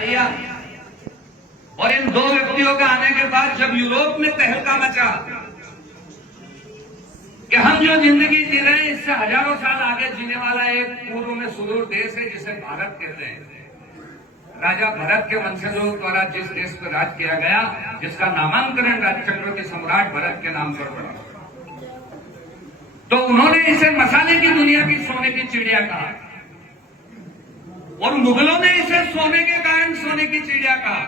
किया। और इन दो व्यक्तियों के आने के बाद जब यूरोप में तहलका मचा कि हम जो जिंदगी जी रहे हैं इससे हजारों साल आगे जीने वाला एक पूर्व में सुदूर देश है जिसे भारत कहते हैं। राजा भरत के वंशजों द्वारा जिस देश पर राज किया गया, जिसका नामांकन चक्रवर्ती सम्राट भरत के नाम पर पड़ा, तो उन्होंने इसे मसाले की दुनिया की सोने की चिड़िया कहा और मुगलों ने इसे सोने के कारण सोने की चिड़िया कहा।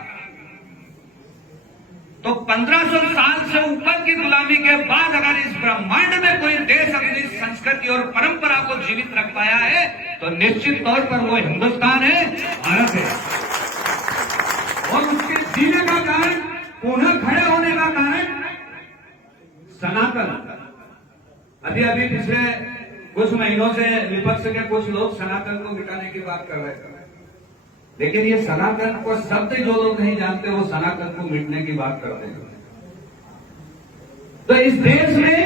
तो 1500 साल से ऊपर की गुलामी के बाद अगर इस ब्रह्मांड में कोई देश अपनी संस्कृति और परंपरा को जीवित रख पाया है तो निश्चित तौर पर वो हिंदुस्तान है, भारत है। और उसके जीने का कारण, पुनः खड़े होने का कारण सनातन। अभी पिछले कुछ महीनों से विपक्ष के कुछ लोग सनातन को मिटाने की बात कर रहे थे, लेकिन ये सनातन को शब्द जो लोग नहीं जानते वो सनातन को मिटने की बात करते हैं। तो इस देश में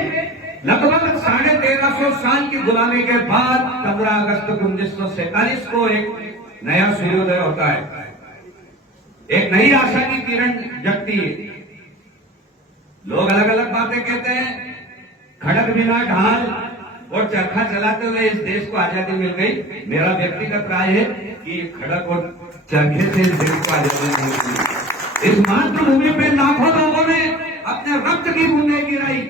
लगभग 1350 साल की गुलामी के बाद 15 अगस्त 1947 को एक नया सूर्योदय होता है, एक नई आशा की किरण जगती है। लोग अलग अलग बातें कहते हैं, खड़क बिना ढाल और चरखा चलाते हुए इस देश को आजादी मिल गई। मेरा व्यक्तिगत राय है कि खड़क और चरखे से इस देश को आजादी मिल गई। इस मातृभूमि पे लाखों लोगों ने अपने रक्त की बूंदें गिराई।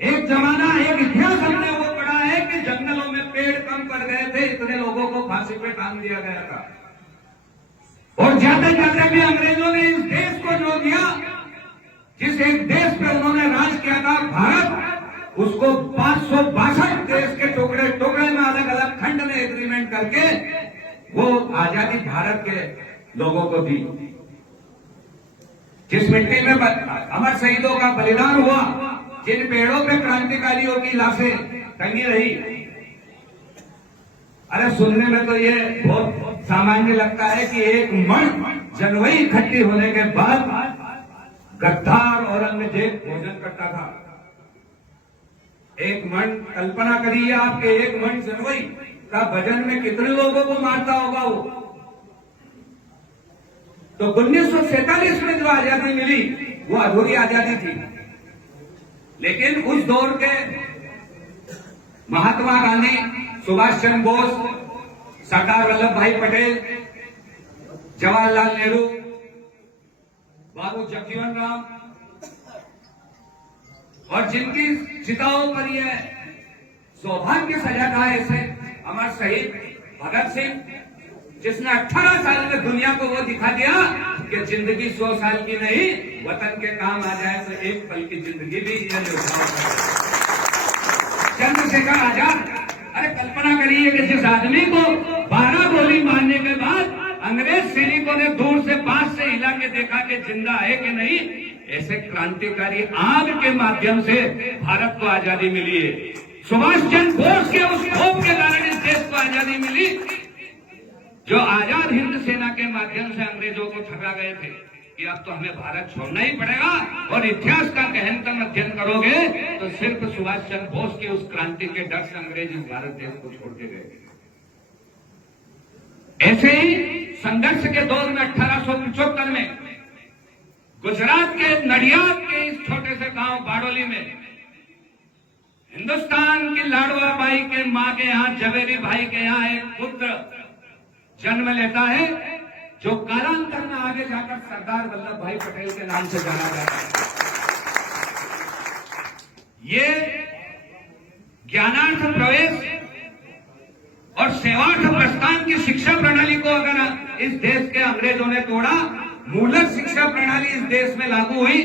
एक जमाना, एक इतिहास हमने वो पढ़ा है कि जंगलों में पेड़ कम पड़ गए थे, इतने लोगों को फांसी पे टांग दिया गया था। और जाते जाते भी अंग्रेजों ने इस देश को जो दिया, जिस एक देश पे उन्होंने राज किया था भारत, उसको 562 देश के टुकड़े टुकड़े में अलग अलग खंड में एग्रीमेंट करके वो आजादी भारत के लोगों को दी। जिस मिट्टी में अमर शहीदों का बलिदान हुआ, जिन पेड़ों पे क्रांतिकारियों की लाशें टंगी रही, अरे सुनने में तो ये बहुत सामान्य लगता है कि एक मण जनवरी इकट्ठी होने के बाद गद्दार औरंगजेब भोजन करता था। एक मन, कल्पना करिए आपके एक मन जनवरी का भजन में कितने लोगों को मारता होगा वो। तो 1947 में जो आजादी मिली वो अधूरी आजादी थी, लेकिन उस दौर के महात्मा गांधी, सुभाष चंद्र बोस, सरदार वल्लभ भाई पटेल, जवाहरलाल नेहरू, बाबू जगजीवन राम और जिनकी चिताओं पर यह सौभाग्य सजा था, ऐसे अमर शहीद भगत सिंह, जिसने 18 साल में दुनिया को वो दिखा दिया कि जिंदगी 100 साल की नहीं, वतन के काम आ जाए तो एक पल की जिंदगी भी ये चंद्रशेखर आजाद। अरे कल्पना करिए कि जिस आदमी को 12 गोली मारने के बाद अंग्रेज सैनिकों ने दूर से बांस से हिला के देखा कि जिंदा है कि नहीं, ऐसे क्रांतिकारी आग के माध्यम से भारत को आजादी मिली है। सुभाष चंद्र बोस के उस क्षोभ के कारण इस देश को आजादी मिली, जो आजाद हिंद सेना के माध्यम से अंग्रेजों को ठगा गए थे कि अब तो हमें भारत छोड़ना ही पड़ेगा। और इतिहास का गहनतम अध्ययन करोगे तो सिर्फ सुभाष चंद्र बोस के उस क्रांति के डर से अंग्रेज इस भारत देश को छोड़ के गए। ऐसे ही संघर्ष के दौर में 1875 में गुजरात के नडियाद के इस छोटे से गांव बारडोली में हिंदुस्तान की लाडवा बाई के मां के यहां, जवेरी भाई के यहां एक पुत्र जन्म लेता है, जो कालांतर में आगे जाकर सरदार वल्लभ भाई पटेल के नाम से जाना जाता है। ये ज्ञानार्थ प्रवेश और सेवार्थ प्रस्थान की शिक्षा प्रणाली को अगर इस देश के अंग्रेजों ने तोड़ा, मूलक शिक्षा प्रणाली इस देश में लागू हुई,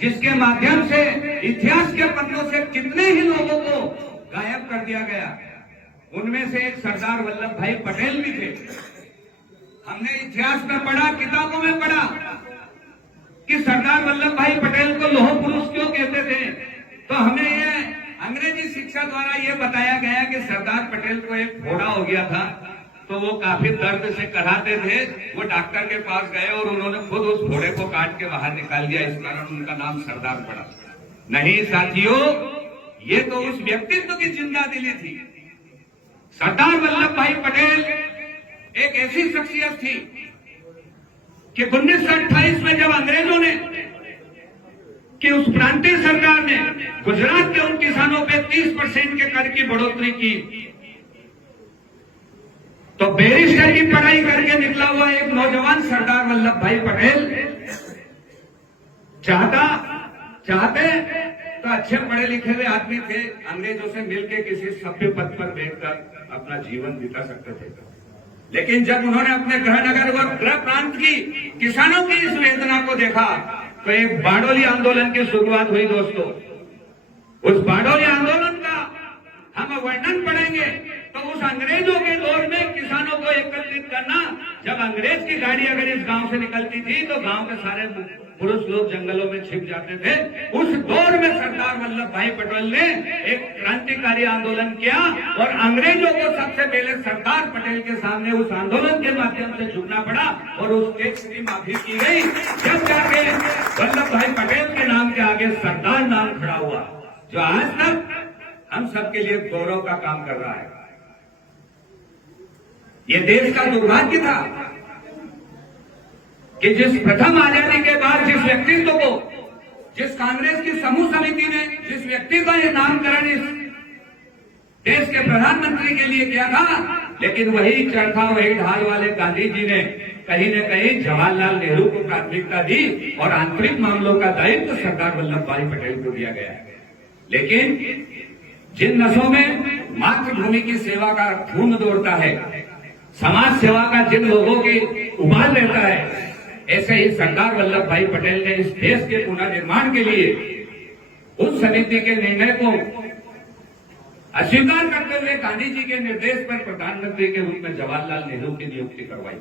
जिसके माध्यम से इतिहास के पन्नों से कितने ही लोगों को गायब कर दिया गया। उनमें से एक सरदार वल्लभ भाई पटेल भी थे। हमने इतिहास में पढ़ा, किताबों में पढ़ा कि सरदार वल्लभ भाई पटेल को लौह पुरुष क्यों कहते थे। तो हमें ये अंग्रेजी शिक्षा द्वारा ये बताया गया कि सरदार पटेल को एक फोड़ा हो गया था, तो वो काफी दर्द से कराते थे। वो डॉक्टर के पास गए और उन्होंने खुद उस फोड़े को काट के बाहर निकाल दिया, इस कारण उनका नाम सरदार पड़ा। नहीं साथियों, ये तो उस व्यक्तित्व की जिंदा दिली थी। सरदार वल्लभ भाई पटेल एक ऐसी शख्सियत थी कि 1928 में जब अंग्रेजों ने कि उस प्रांतीय सरकार ने गुजरात के उन किसानों पे 30% के कर की बढ़ोतरी की, तो बैरिस्टर की पढ़ाई करके निकला हुआ एक नौजवान सरदार वल्लभ भाई पटेल चाहते तो अच्छे पढ़े लिखे हुए आदमी थे, अंग्रेजों से मिलकर किसी सभ्य पद पर बैठकर अपना जीवन बिता सकते थे। लेकिन जब उन्होंने अपने गृहनगर और गृह प्रांत की किसानों की इस वेदना को देखा तो एक बारडोली आंदोलन की शुरुआत हुई। दोस्तों, उस बारडोली आंदोलन का हम वर्णन पढ़ेंगे तो उस अंग्रेजों के दौर में किसानों को एकत्रित करना, जब अंग्रेज की गाड़ी अगर इस गांव से निकलती थी तो गांव के सारे पुरुष लोग जंगलों में छिप जाते थे। उस दौर में सरदार वल्लभ भाई पटेल ने एक क्रांतिकारी आंदोलन किया और अंग्रेजों को सबसे पहले सरदार पटेल के सामने उस आंदोलन के माध्यम से झुकना पड़ा और उस टैक्स की माफी की गई। जब जाके वल्लभ भाई पटेल के नाम के आगे सरदार नाम खड़ा हुआ, जो आज तक हम सबके लिए गौरव का काम कर रहा है। ये देश का दुर्भाग्य था कि जिस प्रथम आजादी के बाद जिस व्यक्तित्व को, जिस कांग्रेस की समूह समिति ने जिस व्यक्ति का ये नामकरण इस देश के प्रधानमंत्री के लिए किया था, लेकिन वही चरखा वही ढाल वाले गांधी जी ने कहीं न कहीं जवाहरलाल नेहरू को प्राथमिकता दी और आंतरिक मामलों का दायित्व सरदार वल्लभ भाई पटेल को दिया गया है। लेकिन जिन नसों में मातृभूमि की सेवा का खून दौड़ता है, समाज सेवा का जिन लोगों की उबाल रहता है, ऐसे ही सरदार वल्लभ भाई पटेल ने इस देश के पुनर्निर्माण के लिए उस समिति के निर्णय को अस्वीकार करते हुए गांधी जी के निर्देश पर प्रधानमंत्री के रूप में जवाहरलाल नेहरू की नियुक्ति करवाई।